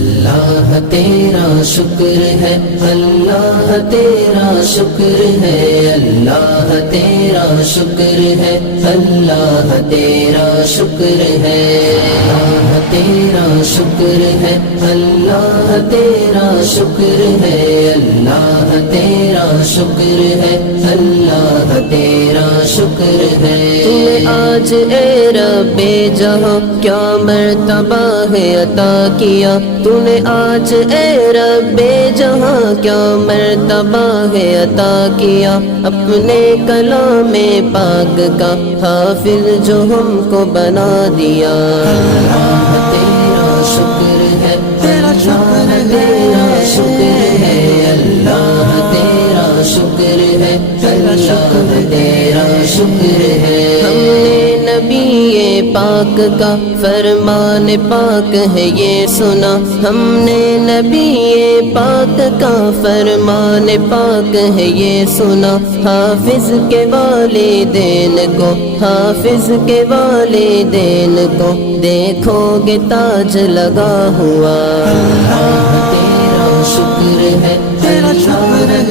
اللہ تیرا شکر ہے، اللہ تیرا شکر ہے، اللہ تیرا شکر ہے، اللہ تیرا شکر ہے، اللہ تیرا شکر ہے، اللہ تیرا شکر ہے، اللہ تیرا شکر ہے، اللہ تیرا شکر ہے۔ تو نے آج اے رب جہاں کیا مرتبہ ہے عطا کیا، تو نے آج اے رب جہاں کیا مرتبہ ہے عطا کیا، اپنے کلام پاک کا حافظ جو ہم کو بنا دیا۔ اللہ تیرا شکر ہے، اللہ تیرا شکر ہے، اللہ تیرا شکر ہے، اللہ تیرا شکر ہے۔ ہم نے نبی پاک کا فرمان پاک ہے یہ سنا، ہم نے نبی پاک کا فرمان پاک ہے یہ سنا، حافظ کے والدین کو، حافظ کے والدین کو دیکھو گے تاج لگا ہوا۔ اللہ تیرا شکر ہے، اللہ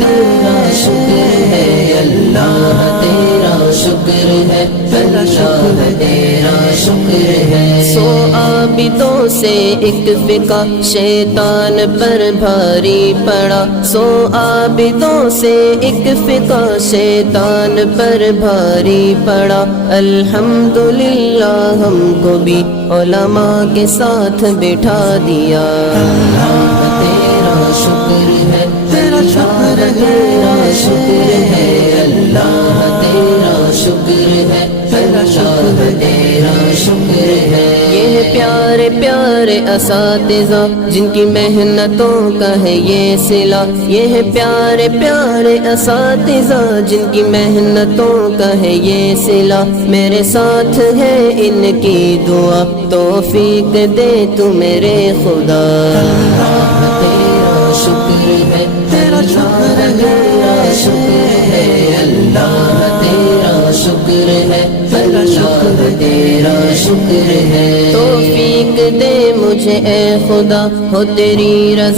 تیرا شکر ہے، اللہ تیرا شکر ہے، اللہ تیرا شکر ہے۔ سو عابدوں سے ایک فقہ شیطان پر بھاری پڑا، سو عابدوں سے ایک فقہ شیطان پر بھاری پڑا، الحمدللہ ہم کو بھی علماء کے ساتھ بٹھا دیا۔ اللہ تیرا شکر ہے، اللہ تیرا شکر ہے، اللہ تیرا شکر ہے، اللہ تیرا شکر ہے۔ یہ پیارے پیارے اساتذہ جن کی محنتوں کا ہے یہ صلہ، یہ پیارے پیارے اساتذہ جن کی محنتوں کا ہے یہ صلہ، میرے ساتھ ہے ان کی دعا، توفیق دے تو میرے خدا۔ اللہ تیرا شکر ہے، اللہ تیرا شکر ہے، اللہ تیرا شکر ہے، اللہ تیرا شکر ہے۔ توفیق دے مجھے اے خدا، ہو تیری رضا